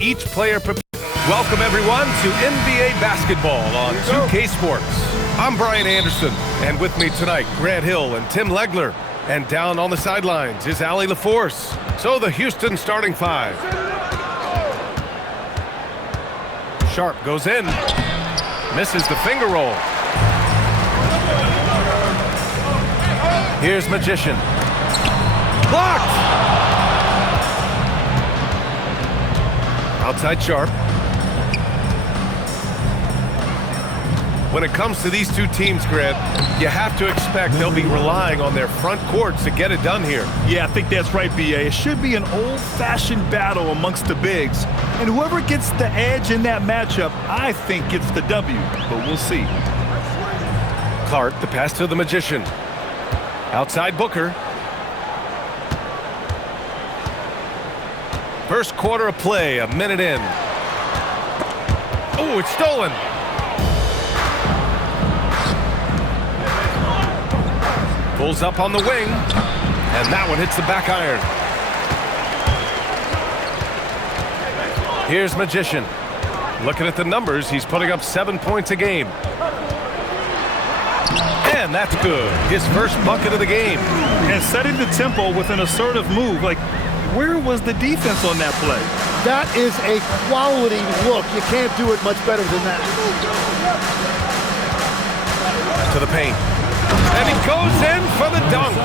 Each player Welcome everyone to NBA basketball on 2K Sports. I'm Brian Anderson, and with me tonight, Grant Hill and Tim Legler. And down on the sidelines is Allie LaForce. So the Houston starting five. Sharp goes in, misses the finger roll. Here's Magician. Blocked! Outside Sharp. When it comes to these two teams, Grant, you have to expect they'll be relying on their front courts to get it done here. Yeah, I think that's right, B.A. It should be an old-fashioned battle amongst the bigs. And whoever gets the edge in that matchup, I think gets the W. But we'll see. Clark, the pass to the Magician. Outside Booker. First quarter of play, a minute in. Oh, it's stolen. Pulls up on the wing, and that one hits the back iron. Here's Magician. Looking at the numbers, he's putting up 7 points a game. And that's good. His first bucket of the game. And setting the tempo with an assertive move. Like, where was the defense on that play? That is a quality look. You can't do it much better than that. To the paint. And he goes in for the dunk.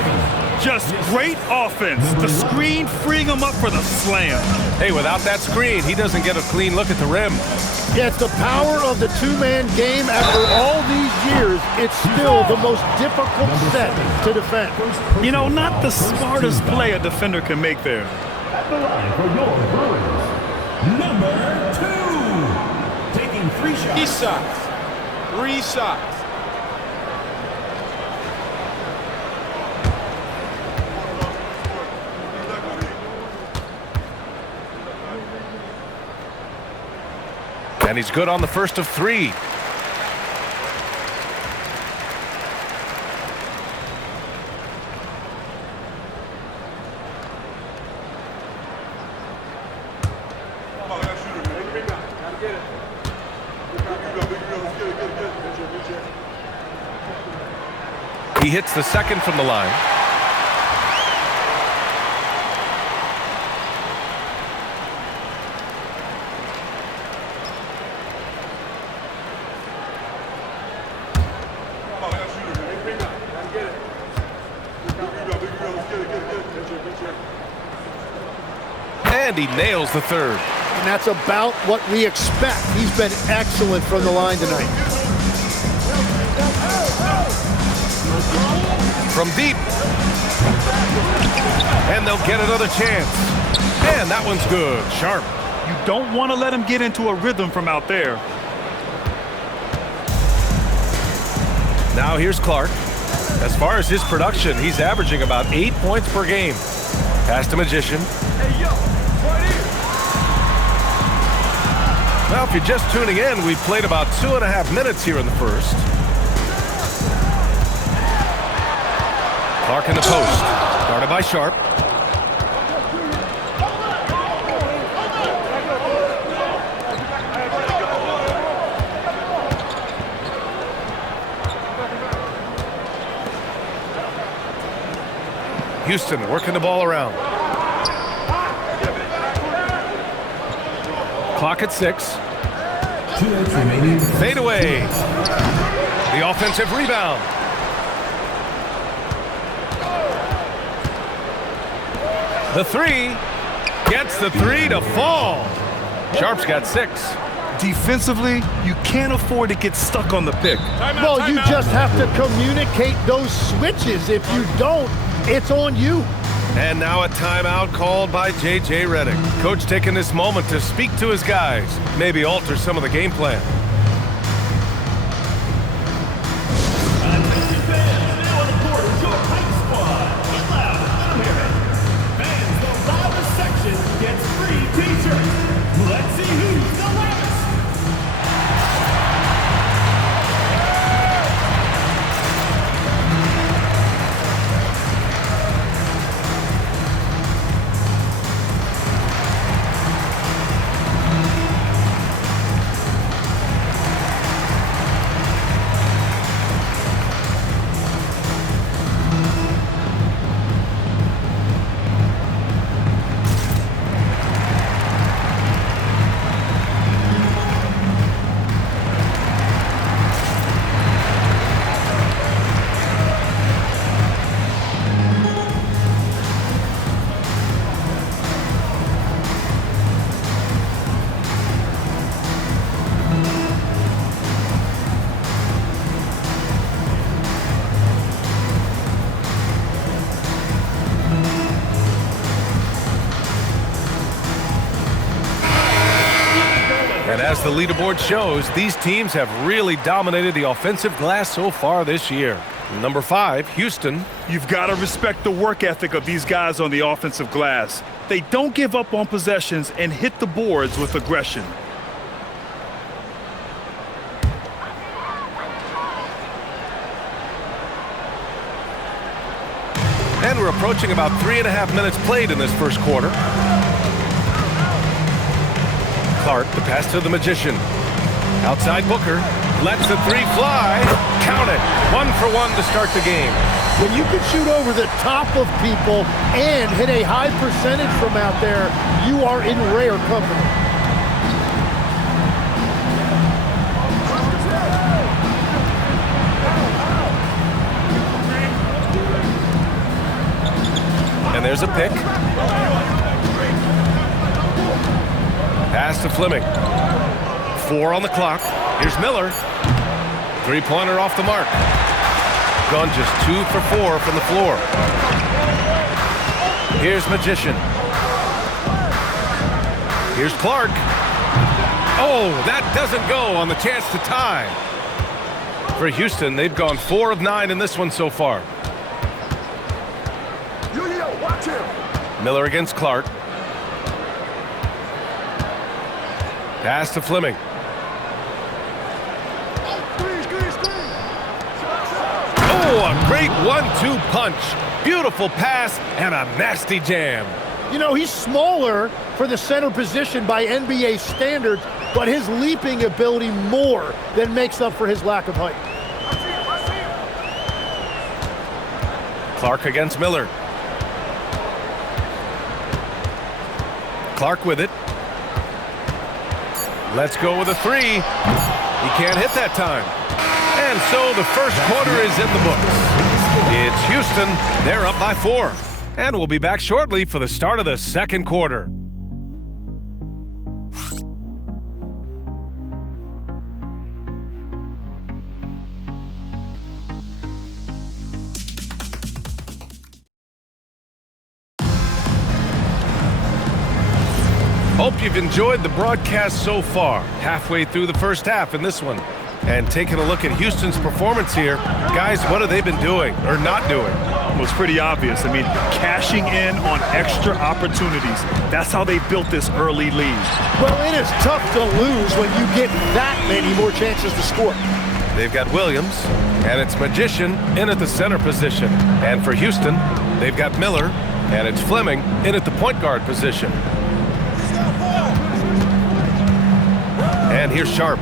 Just great offense. The screen freeing him up for the slam. Hey, without that screen, he doesn't get a clean look at the rim. Yeah, it's the power of the two-man game. After all these years, it's still the most difficult set to defend. You know, not the smartest play a defender can make there. At the line for your Brewers, number 2. Taking 3 shots. 3 shots. And he's good on the first of 3. He hits the second from the line. And he nails the third. And that's about what we expect. He's been excellent from the line tonight. From deep. And they'll get another chance. And that one's good. Sharp. You don't want to let him get into a rhythm from out there. Now here's Clark. As far as his production, he's averaging about 8 points per game. Pass to Magician. Well, if you're just tuning in, we've played about 2.5 minutes here in the first. Clark in the post. Guarded by Sharp. Houston working the ball around. Clock at 6. 2 minutes remaining. Fade away. The offensive rebound. The 3. Gets the 3 to fall. Sharp's got 6. Defensively, you can't afford to get stuck on the pick. Well, you just have to communicate those switches. If you don't, it's on you. And now a timeout called by J.J. Redick. Coach taking this moment to speak to his guys, maybe alter some of the game plan. Attention fans, now on the court is your hype squad. Get loud, let 'em hear it. Fans, the loudest section gets free t-shirts. Let's see who's the loudest. And as the leaderboard shows, these teams have really dominated the offensive glass so far this year. Number 5, Houston. You've got to respect the work ethic of these guys on the offensive glass. They don't give up on possessions and hit the boards with aggression. And we're approaching about 3.5 minutes played in this first quarter. Clark, the pass to the Magician. Outside Booker. Lets the 3 fly. Count it. 1 for 1 to start the game. When you can shoot over the top of people and hit a high percentage from out there, you are in rare company. And there's a pick. Pass to Fleming. 4 on the clock. Here's Miller. 3-pointer off the mark. Gone just 2 for 4 from the floor. Here's Magician. Here's Clark. Oh, that doesn't go on the chance to tie. For Houston, they've gone 4 of 9 in this one so far. Watch him. Miller against Clark. Pass to Fleming. Oh, a great 1-2 punch. Beautiful pass and a nasty jam. You know, he's smaller for the center position by NBA standards, but his leaping ability more than makes up for his lack of height. Clark against Miller. Clark with it. Let's go with a 3. He can't hit that time. And so the first quarter is in the books. It's Houston. They're up by 4. And we'll be back shortly for the start of the second quarter. Hope you've enjoyed the broadcast so far. Halfway through the first half in this one. And taking a look at Houston's performance here, guys, what have they been doing or not doing? Well, it's pretty obvious. I mean, cashing in on extra opportunities. That's how they built this early lead. Well, it is tough to lose when you get that many more chances to score. They've got Williams, and it's Magician in at the center position. And for Houston, they've got Miller, and it's Fleming in at the point guard position. And here's Sharp.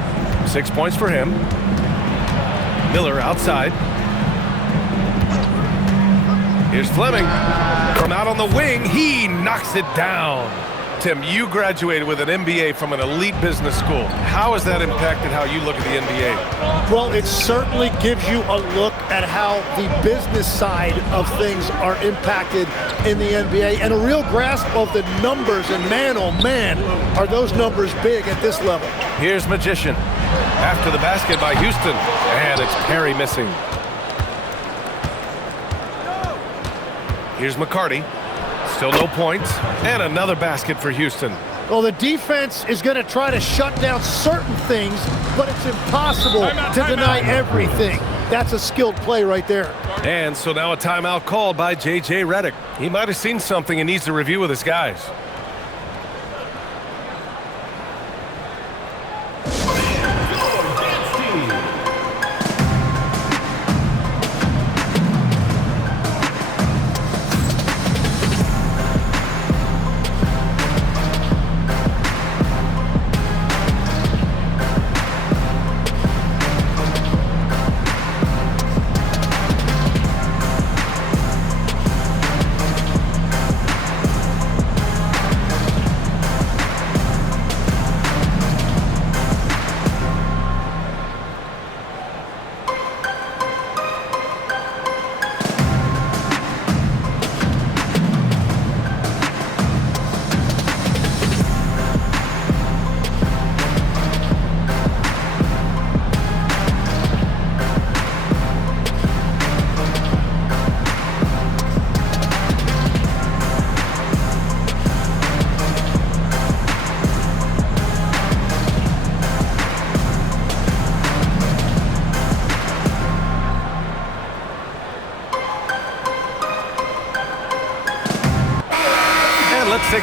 6 points for him. Miller outside. Here's Fleming. From out on the wing, he knocks it down. Tim, you graduated with an MBA from an elite business school. How has that impacted how you look at the NBA? Well, it certainly gives you a look at how the business side of things are impacted in the NBA and a real grasp of the numbers. And man, oh man, are those numbers big at this level. Here's Magician. After the basket by Houston. And it's Perry missing. Here's McCarty. Still no points. And another basket for Houston. Well, the defense is going to try to shut down certain things, but it's impossible to deny everything. That's a skilled play right there. And so now a timeout called by J.J. Redick. He might have seen something and needs to review with his guys.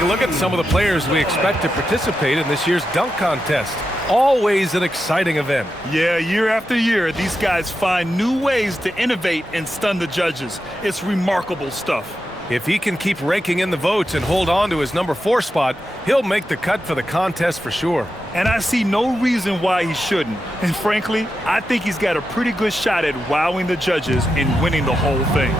look at some of the players we expect to participate in this year's dunk contest. Always an exciting event. Yeah, year after year, these guys find new ways to innovate and stun the judges. It's remarkable stuff. If he can keep raking in the votes and hold on to his number 4 spot, he'll make the cut for the contest for sure. And I see no reason why he shouldn't. And frankly, I think he's got a pretty good shot at wowing the judges and winning the whole thing.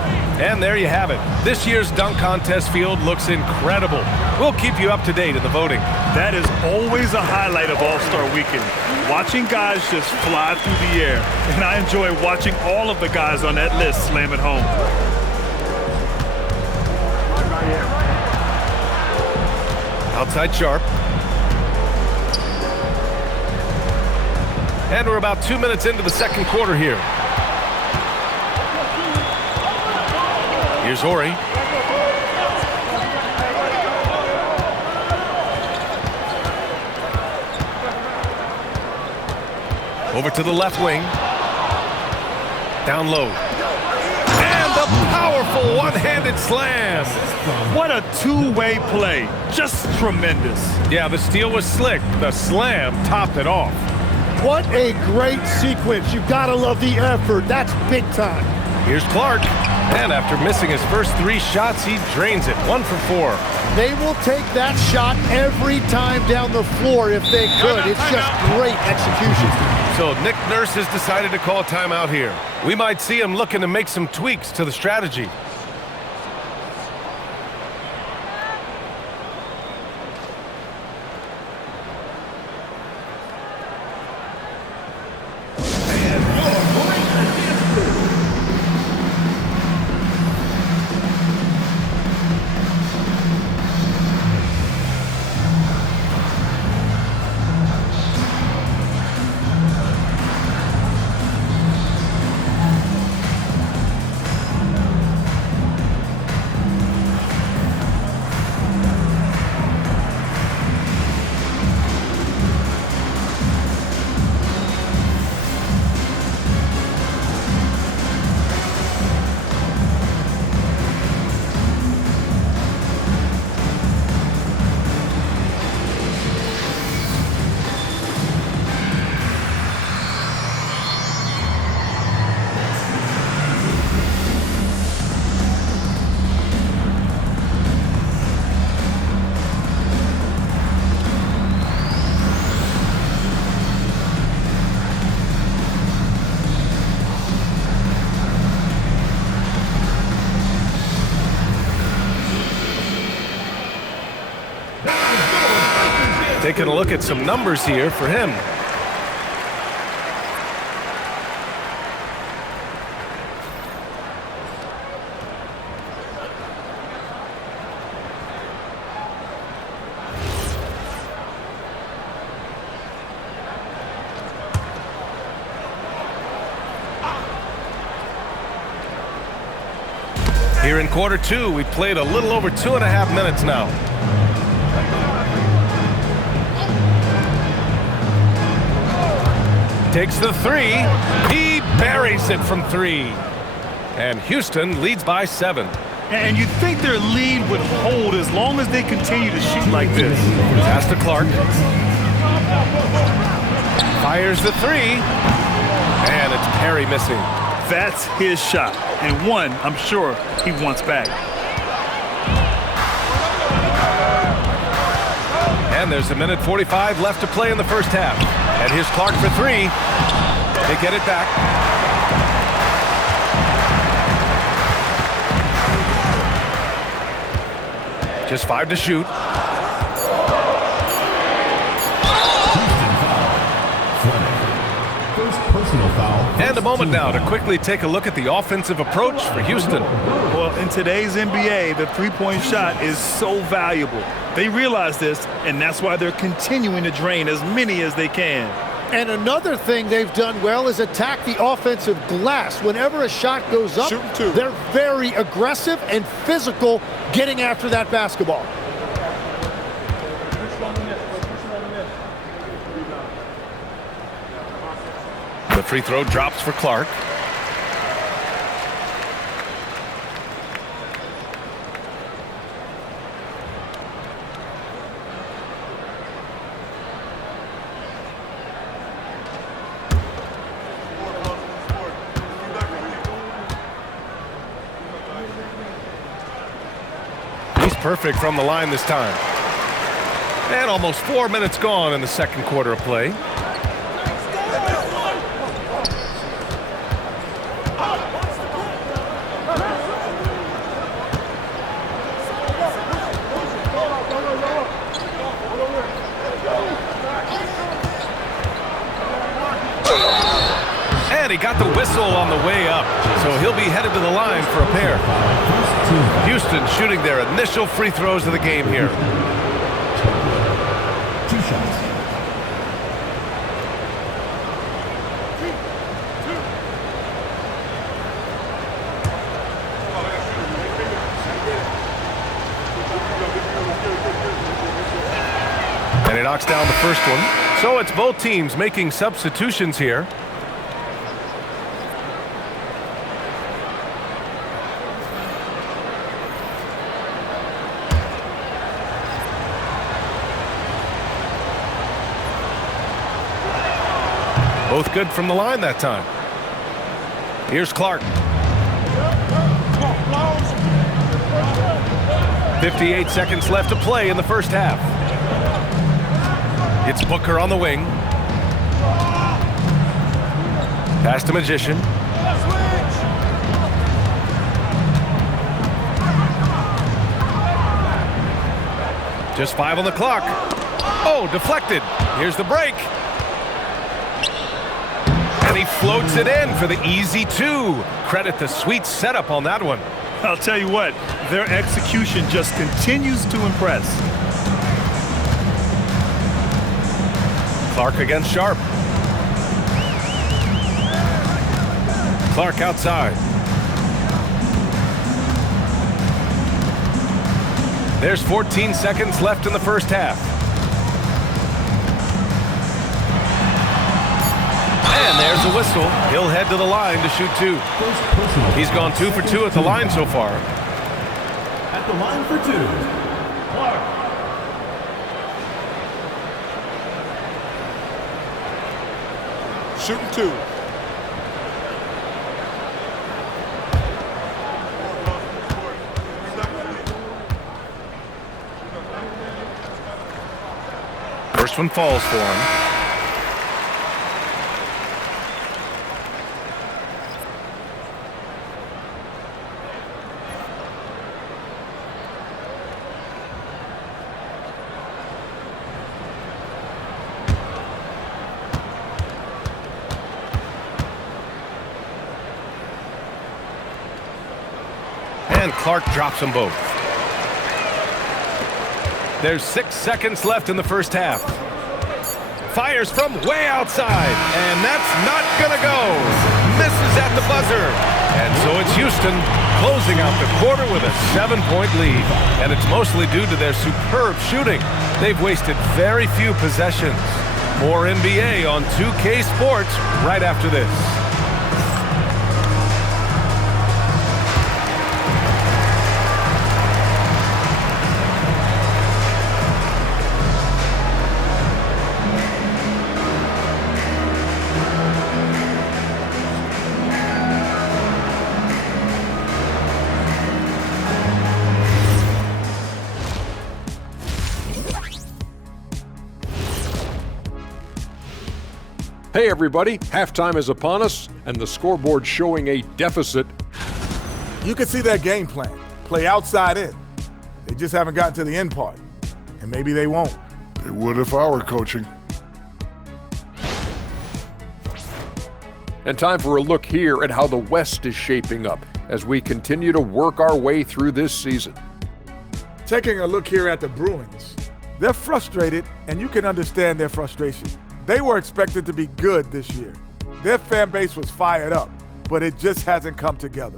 And there you have it. This year's dunk contest field looks incredible. We'll keep you up to date in the voting. That is always a highlight of All-Star Weekend. Watching guys just fly through the air. And I enjoy watching all of the guys on that list slam it home. Outside Sharp. And we're about 2 minutes into the second quarter here. Here's Horry. Over to the left wing. Down low. And a powerful one-handed slam. What a two-way play. Just tremendous. Yeah, the steal was slick. The slam topped it off. What a great sequence. You've got to love the effort. That's big time. Here's Clark. And after missing his first 3 shots, he drains it. 1 for 4. They will take that shot every time down the floor if they could. It's just great execution. So Nick Nurse has decided to call a timeout here. We might see him looking to make some tweaks to the strategy. Taking a look at some numbers here for him. Here in quarter 2, we played a little over 2.5 minutes now. Takes the 3. He buries it from 3. And Houston leads by 7. And you'd think their lead would hold as long as they continue to shoot like this. Pass to Clark. Fires the 3. And it's Perry missing. That's his shot. And one, I'm sure, he wants back. And there's 1:45 left to play in the first half. And here's Clark for 3. They get it back. Just 5 to shoot. And a moment now to quickly take a look at the offensive approach for Houston. Well, in today's NBA, the three-point shot is so valuable. They realize this, and that's why they're continuing to drain as many as they can. And another thing they've done well is attack the offensive glass. Whenever a shot goes up, they're very aggressive and physical getting after that basketball. The free throw drops for Clark. perfect from the line this time. And almost 4 minutes gone in the second quarter of play. And he got the whistle on the way up, so he'll be headed to the line for a pair. Houston shooting their initial free throws of the game here. 2 shots. And he knocks down the first one. So it's both teams making substitutions here. Both good from the line that time. Here's Clark. 58 seconds left to play in the first half. It's Booker on the wing. Pass to Magician. Just 5 on the clock. Oh, deflected. Here's the break. And he floats it in for the easy 2. Credit the sweet setup on that one. I'll tell you what, their execution just continues to impress. Clark against Sharp. Clark outside. There's 14 seconds left in the first half. And there's a whistle. He'll head to the line to shoot 2. He's gone 2 for 2 at the line so far. At the line for 2, Clark. Shooting 2. First one falls for him. And Clark drops them both. There's 6 seconds left in the first half. Fires from way outside, and that's not gonna go. Misses at the buzzer. And so it's Houston closing out the quarter with a 7-point lead. And it's mostly due to their superb shooting. They've wasted very few possessions. More NBA on 2K Sports right after this. Hey everybody, halftime is upon us and the scoreboard showing a deficit. You can see their game plan. Play outside in. They just haven't gotten to the end part. And maybe they won't. It would if I were coaching. And time for a look here at how the West is shaping up as we continue to work our way through this season. Taking a look here at the Bruins. They're frustrated, and you can understand their frustration. They were expected to be good this year. Their fan base was fired up, but it just hasn't come together.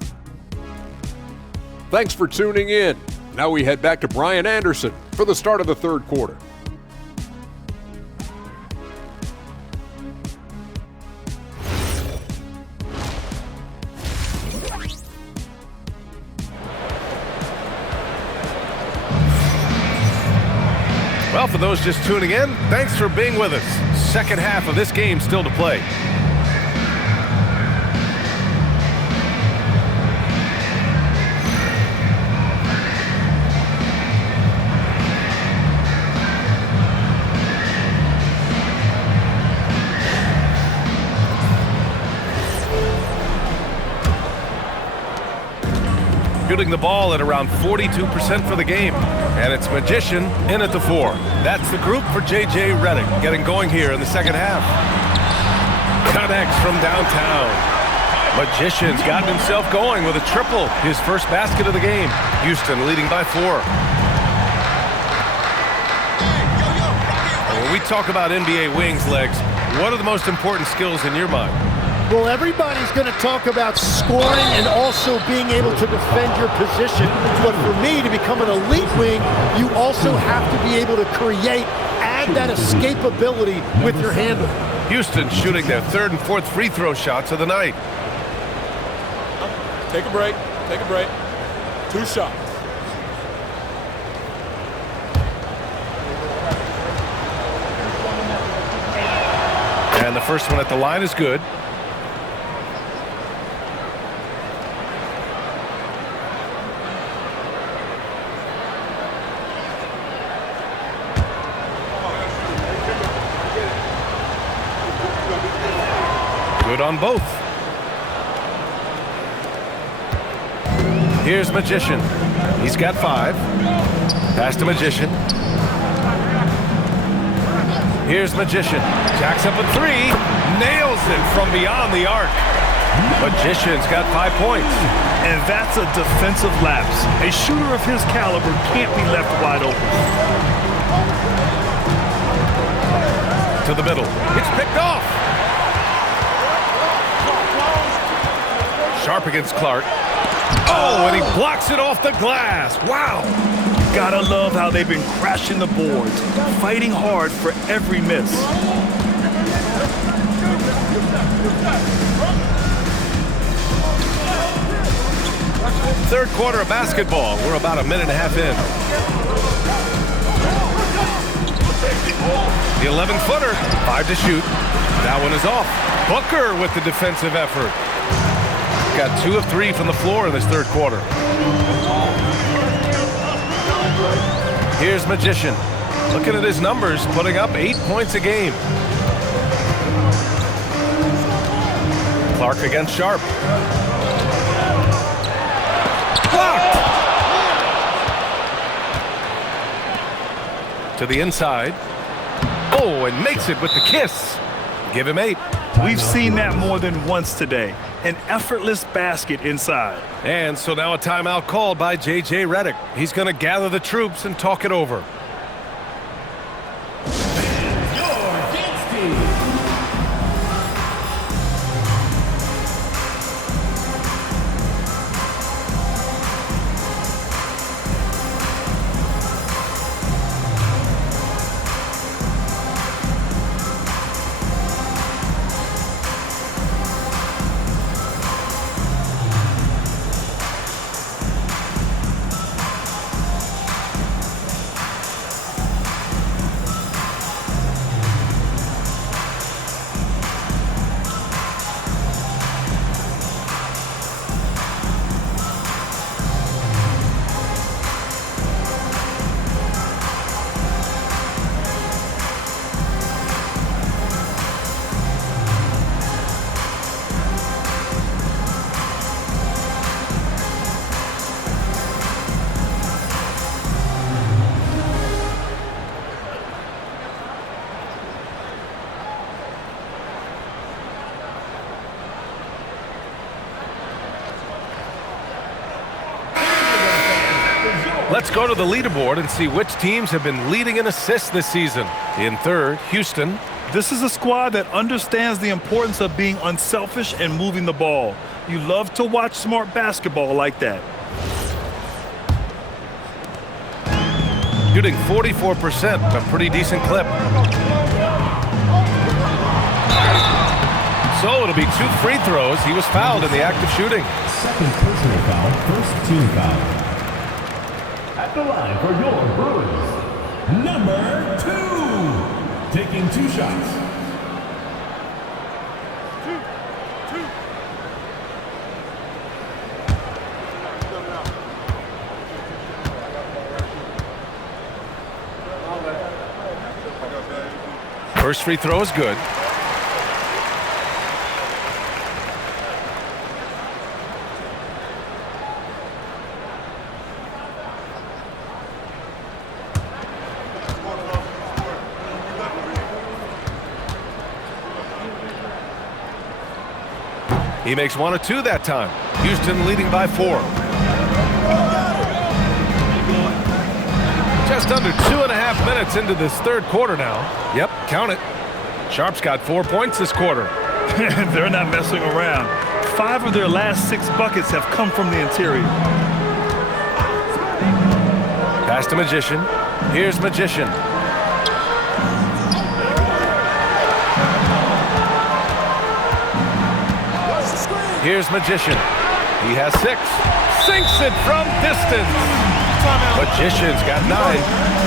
Thanks for tuning in. Now we head back to Brian Anderson for the start of the third quarter. Well, for those just tuning in, thanks for being with us. Second half of this game still to play. shooting the ball at around 42% for the game. And it's Magician in at the 4. That's the group for J.J. Redick getting going here in the second half. Connects from downtown. Magician's gotten himself going with a triple, his first basket of the game. Houston leading by 4. And when we talk about NBA wings, Legs, what are the most important skills in your mind? Well, everybody's going to talk about scoring and also being able to defend your position. But for me, to become an elite wing, you also have to be able to create, add that escapability with your handle. Houston shooting their 3rd and 4th free throw shots of the night. Take a break. Take a break. 2 shots. And the first one at the line is good. Good on both. Here's Magician. He's got 5. Pass to Magician. Here's Magician. Jacks up a 3. Nails it from beyond the arc. Magician's got 5 points. And that's a defensive lapse. A shooter of his caliber can't be left wide open. To the middle. It's picked off. Sharp against Clark. Oh, and he blocks it off the glass. Wow. Gotta love how they've been crashing the boards, fighting hard for every miss. Third quarter of basketball. We're about a minute and a half in. The 11-footer, 5 to shoot. That one is off. Booker with the defensive effort. Got 2 of 3 from the floor in this third quarter. Here's Magician. Looking at his numbers, putting up 8 points a game. Clark against Sharp. Blocked! To the inside. Oh, and makes it with the kiss. Give him 8. We've seen that more than once today. An effortless basket inside. And so now a timeout called by J.J. Redick. He's going to gather the troops and talk it over. Let's go to the leaderboard and see which teams have been leading in assists this season. In third, Houston. This is a squad that understands the importance of being unselfish and moving the ball. You love to watch smart basketball like that. Shooting 44%, a pretty decent clip. So it'll be 2 free throws. He was fouled in the act of shooting. Second personal foul, first team foul. At the line for your Bruins, number 2, taking 2 shots. First free throw is good. He makes 1 of 2 that time. Houston leading by 4. Just under 2.5 minutes into this third quarter now. Yep, count it. Sharps got 4 points this quarter. They're not messing around. 5 of their last 6 buckets have come from the interior. Pass to Magician. Here's Magician. Here's Magician. He has 6. Sinks it from distance. Magician's got 9.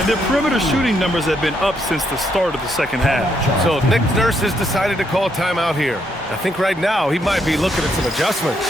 And their perimeter shooting numbers have been up since the start of the second half. So Nick Nurse has decided to call timeout here. I think right now he might be looking at some adjustments.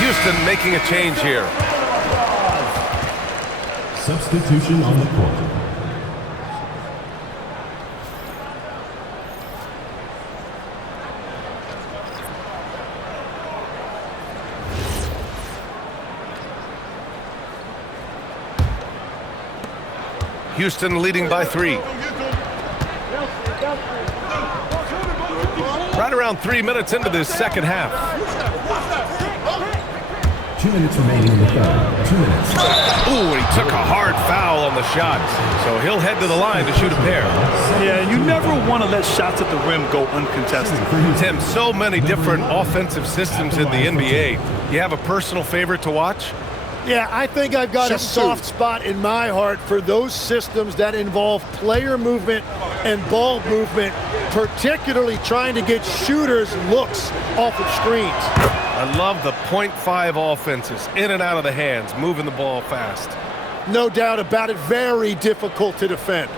Houston making a change here. Substitution on the court. Houston leading by 3. Right around 3 minutes into this second half. 2 minutes remaining in the third. 2 minutes. Ooh, he took a hard foul on the shot. So he'll head to the line to shoot a pair. Yeah, you never want to let shots at the rim go uncontested. Tim, so many different offensive systems in the NBA. You have a personal favorite to watch? Yeah, I think I've got a soft spot in my heart for those systems that involve player movement and ball movement, particularly trying to get shooters looks off of screens. I love the .5 offenses, in and out of the hands, moving the ball fast. No doubt about it, very difficult to defend.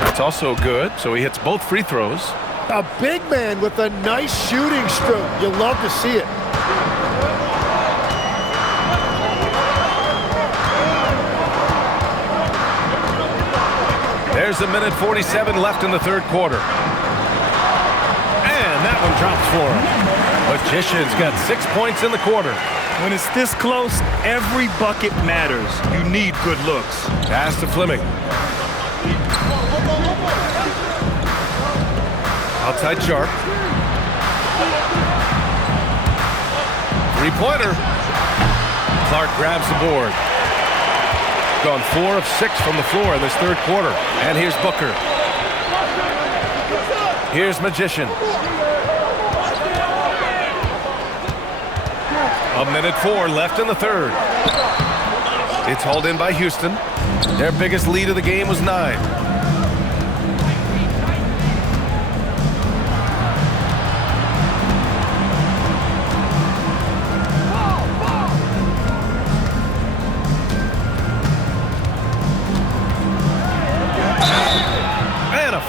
That's also good, so he hits both free throws. A big man with a nice shooting stroke. You love to see it. There's a minute 47 left in the third quarter. And that one drops for him. Magician's got 6 points in the quarter. When it's this close, every bucket matters. You need good looks. Pass to Fleming. Outside Sharp. Three-pointer. Clark grabs the board. Gone 4 of 6 from the floor in this third quarter. And here's Booker. Here's Magician. A minute 4 left in the third. It's hauled in by Houston. Their biggest lead of the game was 9.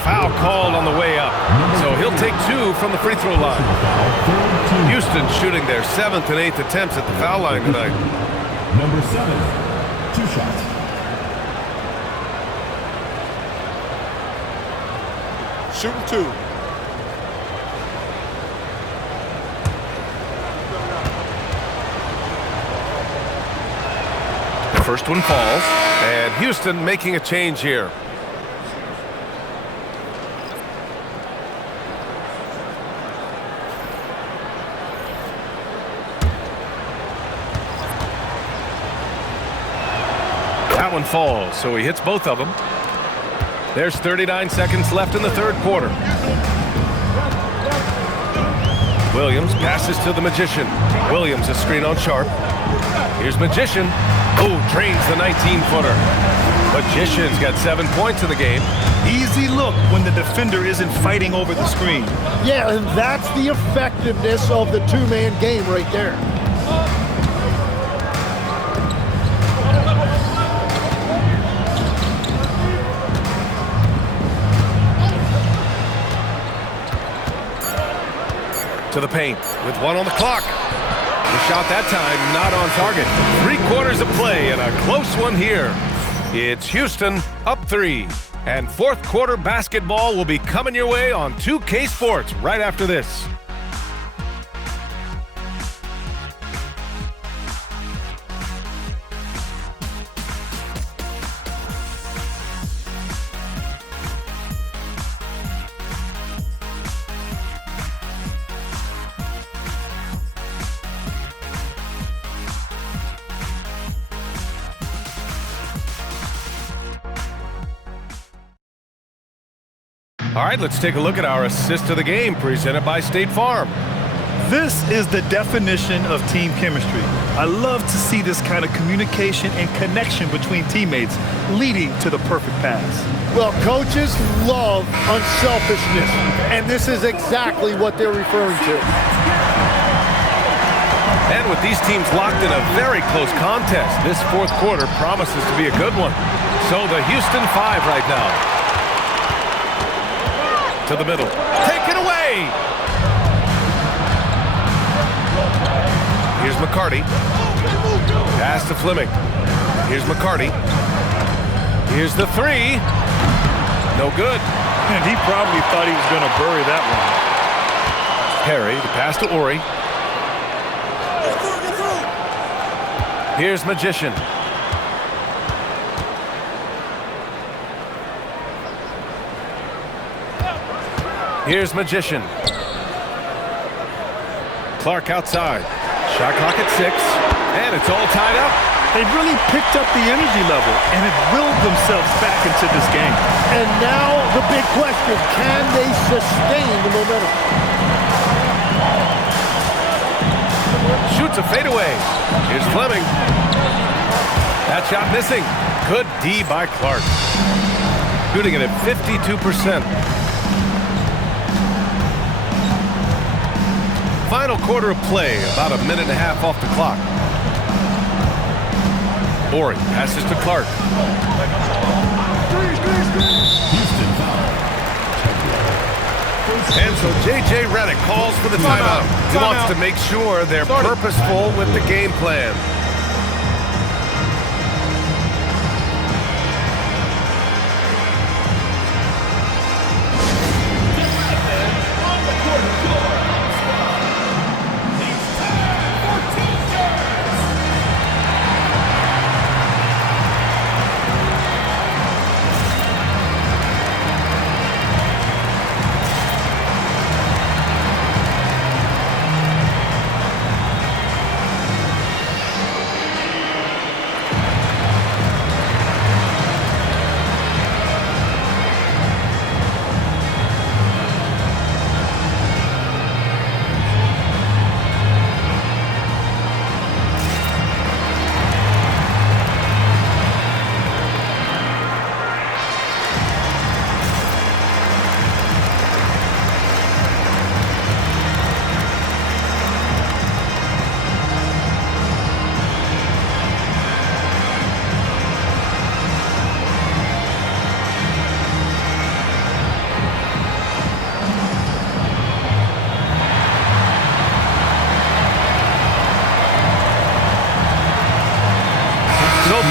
Foul called on the way up. So he'll take 2 from the free throw line. Houston shooting their 7th and 8th attempts at the foul line tonight. Number 7, 2 shots. Shooting 2. The first one falls, and Houston making a change here. one falls, so he hits both of them. There's 39 seconds left in the third quarter. Williams passes to the Magician. Williams a screen on Sharp. Here's Magician. Oh, drains the 19-footer. Magician's got 7 points in the game. Easy look when the defender isn't fighting over the screen. Yeah, and that's the effectiveness of the two-man game right there. To the paint with 1 on the clock. The shot that time not on target. 3 quarters of play and a close one here. It's Houston up 3. And fourth quarter basketball will be coming your way on 2K Sports right after this. All right, let's take a look at our assist of the game presented by State Farm. This is the definition of team chemistry. I love to see this kind of communication and connection between teammates leading to the perfect pass. Well, coaches love unselfishness, and this is exactly what they're referring to. And with these teams locked in a very close contest, this fourth quarter promises to be a good one. So the Houston 5 right now. To the middle. Take it away! Here's McCarty. Pass to Fleming. Here's McCarty. Here's the 3. No good. And he probably thought he was going to bury that one. Perry, the pass to Ori. Here's Magician. Here's Magician. Clark outside. Shot clock at 6. And it's all tied up. They've really picked up the energy level and have willed themselves back into this game. And now the big question, can they sustain the momentum? Shoots a fadeaway. Here's Fleming. That shot missing. Good D by Clark. Shooting it at 52%. Final quarter of play, about a minute and a half off the clock. Ori passes to Clark. And so J.J. Redick calls for the timeout. He wants to make sure they're purposeful with the game plan.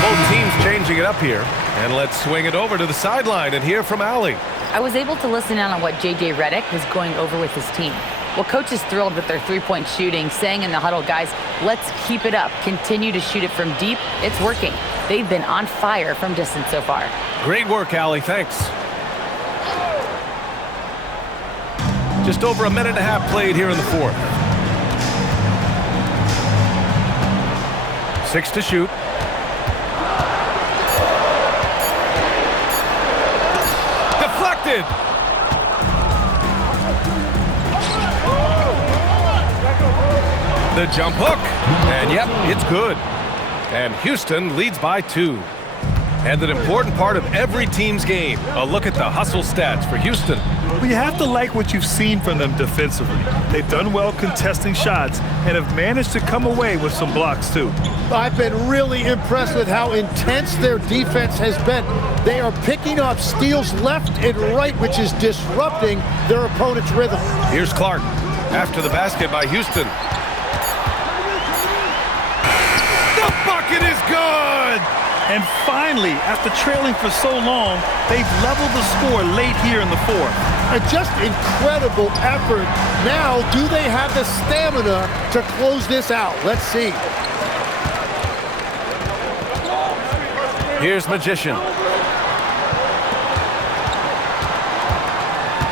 Both teams changing it up here. And let's swing it over to the sideline and hear from Allie. I was able to listen in on what J.J. Redick was going over with his team. Well, coach is thrilled with their three-point shooting, saying in the huddle, guys, let's keep it up. Continue to shoot it from deep. It's working. They've been on fire from distance so far. Great work, Allie. Thanks. Just over a minute and a half played here in the fourth. 6 to shoot. deflected. The jump hook. And yep, it's good. And Houston leads by 2. And an important part of every team's game, a look at the hustle stats for Houston. Well, you have to like what you've seen from them defensively. They've done well contesting shots and have managed to come away with some blocks too. I've been really impressed with how intense their defense has been. They are picking up steals left and right, which is disrupting their opponent's rhythm. Here's Clark after the basket by Houston. The bucket is good! And finally, after trailing for so long, they've leveled the score late here in the fourth. Just incredible effort. Now, do they have the stamina to close this out? Let's see. Here's Magician.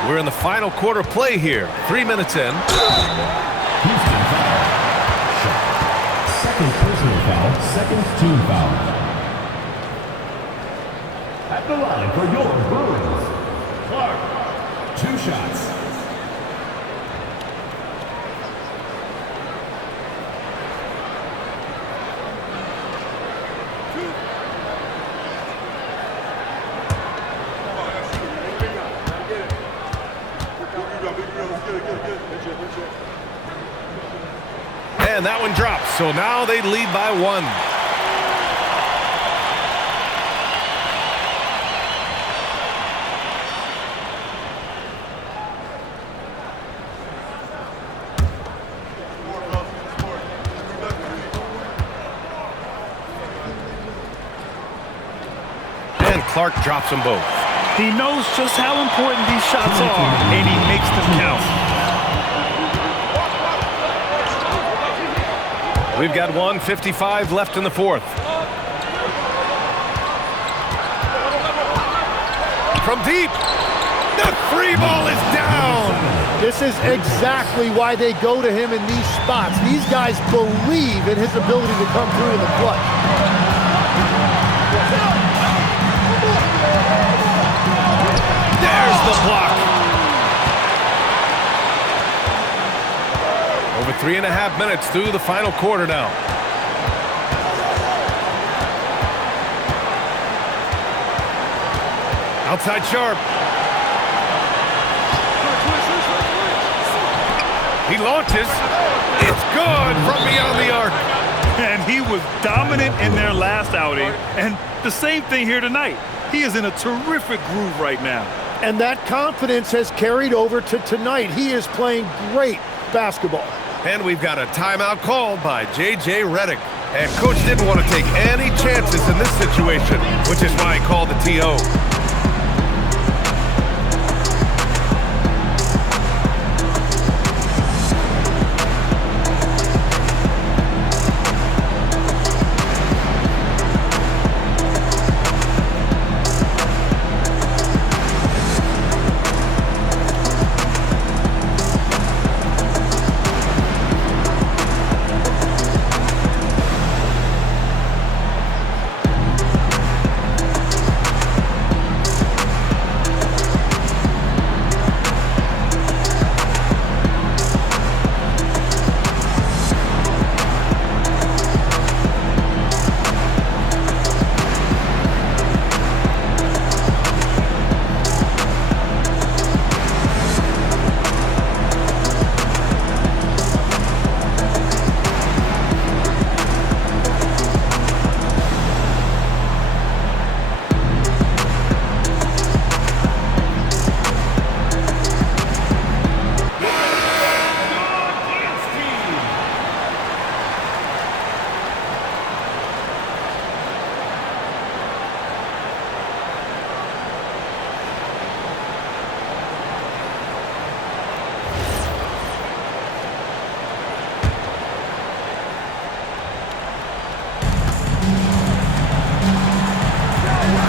We're in the final quarter play here. 3 minutes in. Houston foul. Second personal foul, second team foul. At the line for your Bruins, Clark, 2 shots. And that one drops, so now they lead by 1. And Clark drops them both. He knows just how important these shots are, and he makes them count. We've got 1:55 left in the fourth. From deep, the 3 ball is down. This is exactly why they go to him in these spots. These guys believe in his ability to come through in the clutch. There's the block. Over 3.5 minutes through the final quarter now. Outside Sharp. He launches. It's good from beyond the arc. And he was dominant in their last outing. And the same thing here tonight. He is in a terrific groove right now. And that confidence has carried over to tonight. He is playing great basketball. And we've got a timeout called by J.J. Redick. And Coach didn't want to take any chances in this situation, which is why he called the TO.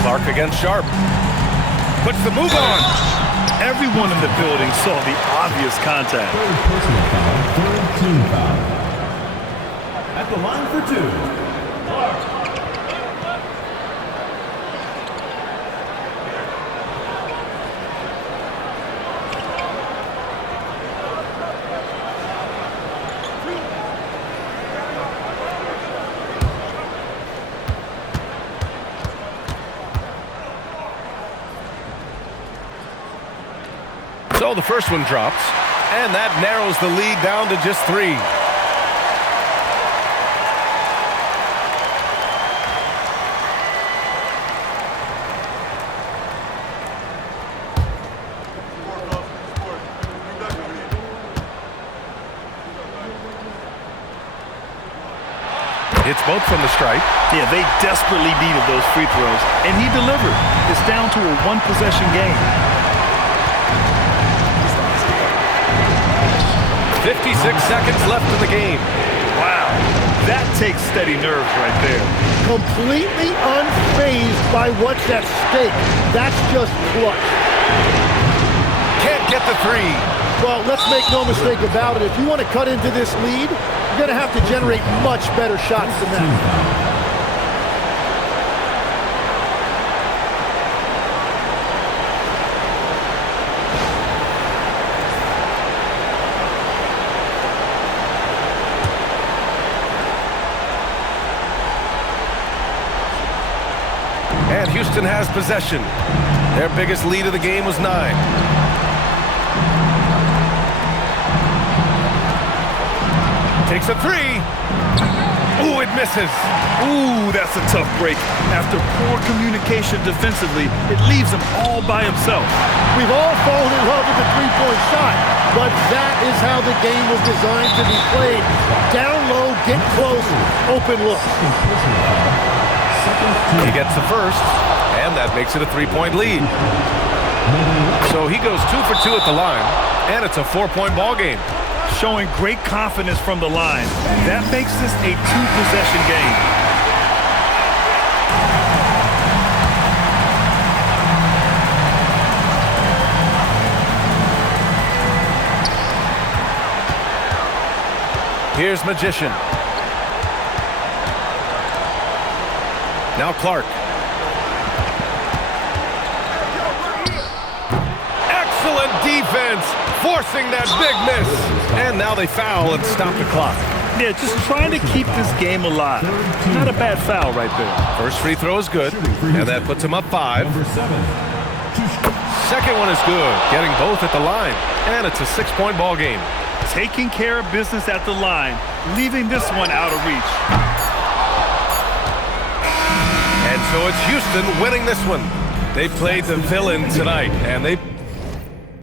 Clark against Sharp. Puts the move on. Everyone in the building saw the obvious contact. Third personal foul, third team foul. At the line for 2, Clark. So the first one drops, and that narrows the lead down to just 3. It's both from the stripe. Yeah, they desperately needed those free throws, and he delivered. It's down to a one-possession game. 56 seconds left in the game. Wow, that takes steady nerves right there. Completely unfazed by what's at stake. That's just clutch. Can't get the 3. Well, let's make no mistake about it. If you want to cut into this lead, you're going to have to generate much better shots than that. And Houston has possession. Their biggest lead of the game was 9. Takes a 3. Ooh, it misses. Ooh, that's a tough break. After poor communication defensively, it leaves him all by himself. We've all fallen in love with the three-point shot, but that is how the game was designed to be played. Down low, get close, open look. He gets the first, and that makes it a 3-point lead. So he goes 2 for 2 at the line, and it's a 4-point ball game. Showing great confidence from the line. That makes this a 2-possession game. Here's Magician. Now Clark. Excellent defense, forcing that big miss. And now they foul and stop the clock. Yeah, just trying to keep this game alive. Not a bad foul right there. First free throw is good, and that puts him up 5. Second one is good, getting both at the line, and it's a 6-point ball game. Taking care of business at the line, leaving this one out of reach. And so it's Houston winning this one. They played the villain tonight, and they